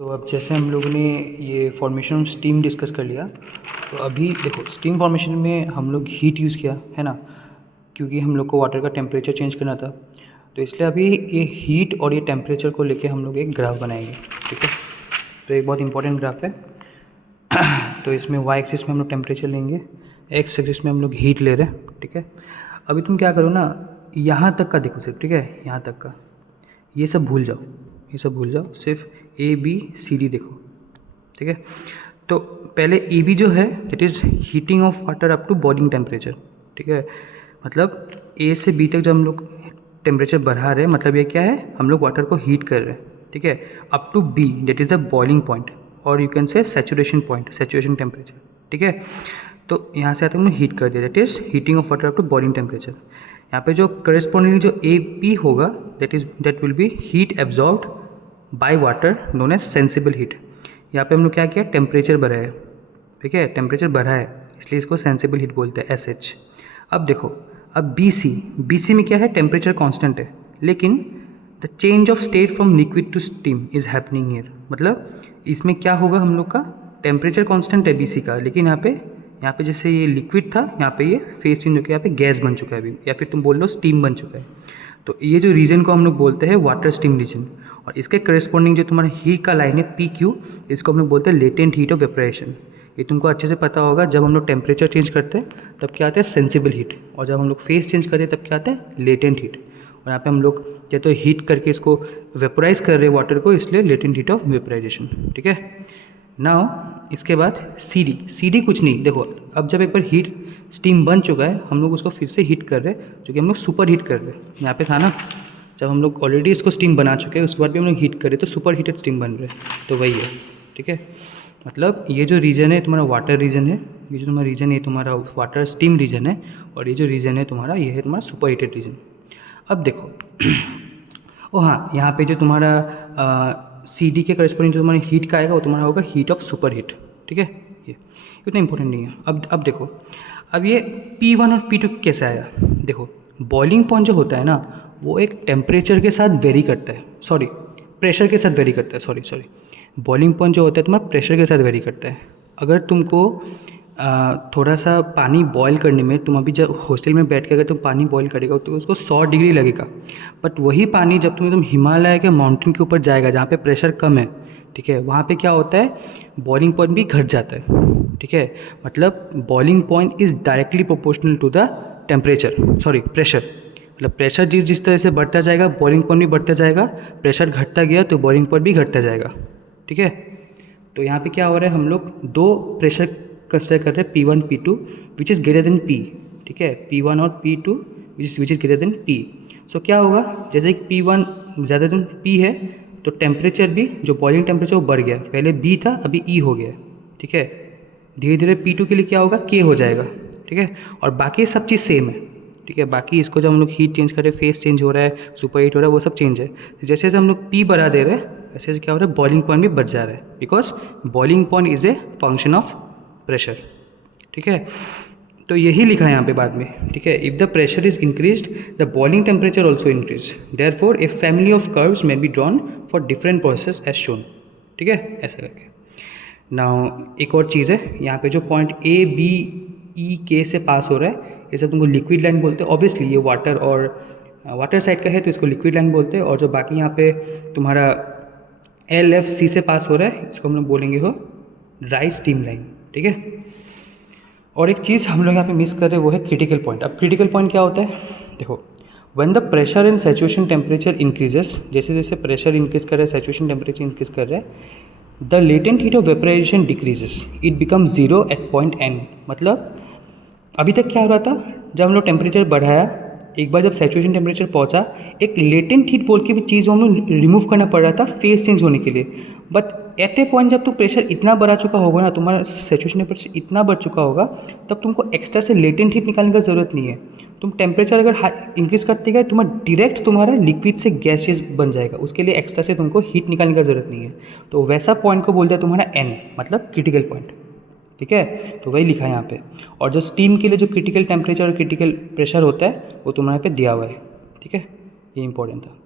तो अब जैसे हम लोगों ने ये फॉर्मेशन ऑफ स्टीम डिस्कस कर लिया, तो अभी देखो स्टीम फॉर्मेशन में हम लोग हीट यूज़ किया है ना, क्योंकि हम लोग को वाटर का टेम्परेचर चेंज करना था। तो इसलिए अभी ये हीट और ये टेम्परेचर को लेके हम लोग एक ग्राफ बनाएंगे, ठीक है। तो एक बहुत इंपॉर्टेंट ग्राफ है। तो इसमें वाई एक्सिस में हम लोग टेम्परेचर लेंगे, एक्स एक्सिस में हम लोग हीट ले रहे हैं, ठीक है। अभी तुम क्या करो ना, यहाँ तक का देखो सिर्फ, ठीक है, यहाँ तक का, ये सब भूल जाओ, ये सब भूल जाओ, सिर्फ ए बी सी डी देखो, ठीक है। तो पहले ए बी जो है that is heating of water up to boiling temperature, ठीक है। मतलब ए से बी तक जब हम लोग टेम्परेचर बढ़ा रहे हैं, मतलब ये क्या है, हम लोग वाटर को हीट कर रहे हैं, ठीक है, up to be that is the boiling point, और you can say saturation point, saturation temperature, ठीक है। तो यहाँ से आते हमने हीट कर दिया, that is heating of water up to boiling temperature. यहाँ पे जो करस्पॉन्डिंग जो ए पी होगा that will be heat absorbed by water known as sensible heat. यहाँ पे हम लोग क्या किया, टेम्परेचर बढ़ा है, ठीक है, टेम्परेचर बढ़ा है, इसलिए इसको सेंसिबल हीट बोलते हैं, एस एच। अब देखो, अब बी सी में क्या है, टेम्परेचर कांस्टेंट है, लेकिन the change of state from liquid to steam is happening here. मतलब इसमें क्या होगा, हम लोग का टेम्परेचर कांस्टेंट है बी सी का, लेकिन यहाँ पे जैसे ये लिक्विड था, यहाँ पे ये फेस चेंज होकर यहाँ पे गैस बन चुका है अभी, या फिर तुम बोल लो स्टीम बन चुका है। तो ये जो रीजन को हम लोग बोलते हैं वाटर स्टीम रीजन, और इसके करस्पॉन्डिंग जो तुम्हारा हीट का लाइन है पी क्यू, इसको हम लोग बोलते हैं लेटेंट हीट ऑफ वेपरेशन। ये तुमको अच्छे से पता होगा, जब हम लोग टेम्परेचर चेंज करते हैं तब क्या आता है, सेंसिबल हीट, और जब हम लोग फेस चेंज करते हैं तब क्या आता है, लेटेंट हीट। और यहाँ पे हम लोग क्या तो हीट करके इसको वेपोराइज कर रहे हैं वाटर को, इसलिए लेटेंट हीट ऑफ वेपोराइजेशन, ठीक है। नाउ इसके बाद सी डी कुछ नहीं, देखो अब जब एक बार हीट स्टीम बन चुका है, हम लोग उसको फिर से हीट कर रहे हैं, जो कि हम लोग सुपर हीट कर रहे हैं। यहाँ पे था ना, जब हम लोग ऑलरेडी इसको स्टीम बना चुके हैं, उसके बाद भी हम लोग हीट कर रहे हैं, तो सुपर हीटेड स्टीम बन रहे हैं, तो वही है, ठीक है। मतलब ये जो रीजन है तुम्हारा वाटर रीजन है, ये जो तुम्हारा रीजन है तुम्हारा वाटर स्टीम रीजन है, और ये जो रीजन है तुम्हारा, ये है तुम्हारा सुपर हीटेड रीजन। अब देखो ओ हाँ, यहाँ पे जो तुम्हारा सी डी के करस्पॉन्डिंग जो तुम्हारा हीट का आएगा, वो तुम्हारा होगा हीट ऑफ सुपर हीट, ठीक है। ये इतना इंपॉर्टेंट नहीं है। अब देखो, अब ये P1 और P2 कैसे आया, देखो बॉइलिंग पॉइंट जो होता है ना, वो एक टेम्परेचर के साथ वेरी करता है, सॉरी प्रेशर के साथ वेरी करता है, सॉरी बॉइलिंग पॉइंट जो होता है तुम्हारा प्रेशर के साथ वेरी करता है। अगर तुमको थोड़ा सा पानी बॉईल करने में, तुम अभी जब हॉस्टल में बैठ के अगर तुम पानी बॉईल करेगा तो उसको 100 डिग्री लगेगा, बट वही पानी जब तुम एकदम हिमालय के माउंटेन के ऊपर जाएगा, जहाँ पे प्रेशर कम है, ठीक है, वहाँ पे क्या होता है, बॉइलिंग पॉइंट भी घट जाता है, ठीक है। मतलब boiling point is directly proportional to the temperature, sorry pressure. मतलब प्रेशर जिस तरह से बढ़ता जाएगा, बॉइलिंग पॉइंट भी बढ़ता जाएगा, प्रेशर घटता गया तो बॉइलिंग पॉइंट भी घटता जाएगा, ठीक है। तो यहाँ पे क्या हो रहा है, हम लोग दो प्रेशर कंसिडर कर रहे हैं, P1 P2 which is greater than P, ठीक है, P1 और P2 which is greater than P। सो क्या होगा, जैसे कि P1 ज़्यादा देन P है, तो टेम्परेचर भी, जो बॉइलिंग टेम्परेचर वो बढ़ गया, पहले B था अभी E हो गया, ठीक है। धीरे धीरे P2 के लिए क्या होगा, K हो जाएगा, ठीक है। और बाकी सब चीज़ सेम है, ठीक है। बाकी इसको जब हम लोग हीट चेंज कर रहे हैं, फेस चेंज हो रहा है, सुपर हीट हो रहा है, वो सब चेंज है। तो जैसे जैसे हम लोग P बढ़ा दे रहे हैं, वैसे जैसे क्या हो रहा है, बॉइलिंग पॉइंट भी बढ़ जा रहा है, because boiling point is a function of pressure, ठीक है। तो यही लिखा है यहाँ पे बाद में, ठीक है, if the pressure is increased the boiling temperature also increase, therefore a family of curves may be drawn for different process as shown, ठीक है, ऐसा करके। नाउ एक और चीज़ है, यहाँ पे जो point A B E K से पास हो रहा है, ये सब तुमको लिक्विड लाइन बोलते हैं। ऑब्वियसली ये वाटर और वाटर साइड का है, तो इसको लिक्विड लाइन बोलते हैं। और जो बाकी यहाँ पे तुम्हारा L F C से पास हो रहा है, इसको हम लोग बोलेंगे हो ड्राई स्टीम लाइन, ठीक है। और एक चीज़ हम लोग यहाँ पे मिस कर रहे हैं, वो है क्रिटिकल पॉइंट। अब क्रिटिकल पॉइंट क्या होता है, देखो when the pressure and saturation temperature increases, जैसे जैसे प्रेशर इंक्रीज कर रहा है, सैचुरेशन टेम्परेचर इंक्रीज कर रहा है, the latent heat of vaporization decreases, it become zero at point N। मतलब अभी तक क्या हो रहा था, जब हम लोग टेम्परेचर बढ़ाया, एक बार जब सैचुरेशन टेम्परेचर पहुंचा, एक लेटेंट हीट बोल के भी चीज़ हम लोग रिमूव करना पड़ रहा था फेस चेंज होने के लिए। बट एट ए पॉइंट जब तो प्रेशर इतना बढ़ा चुका होगा ना, तुम्हारा सैचुरेशन टेम्परेचर इतना बढ़ चुका होगा, तब तुमको एक्स्ट्रा से लेटेंट हीट निकालने का ज़रूरत नहीं है। तुम टेम्परेचर अगर इंक्रीज करते गए, तुम्हारा लिक्विड से गैसेस बन जाएगा, उसके लिए एक्स्ट्रा से तुमको हीट निकालने का ज़रूरत नहीं है। तो वैसा पॉइंट को बोलते हैं तुम्हारा N, मतलब क्रिटिकल पॉइंट, ठीक है। तो वही लिखा है यहाँ पे। और जो स्टीम के लिए जो क्रिटिकल टेम्परेचर और क्रिटिकल प्रेशर होता है, वो तुम्हारे यहाँ पे दिया हुआ है, ठीक है, ये इंपॉर्टेंट था।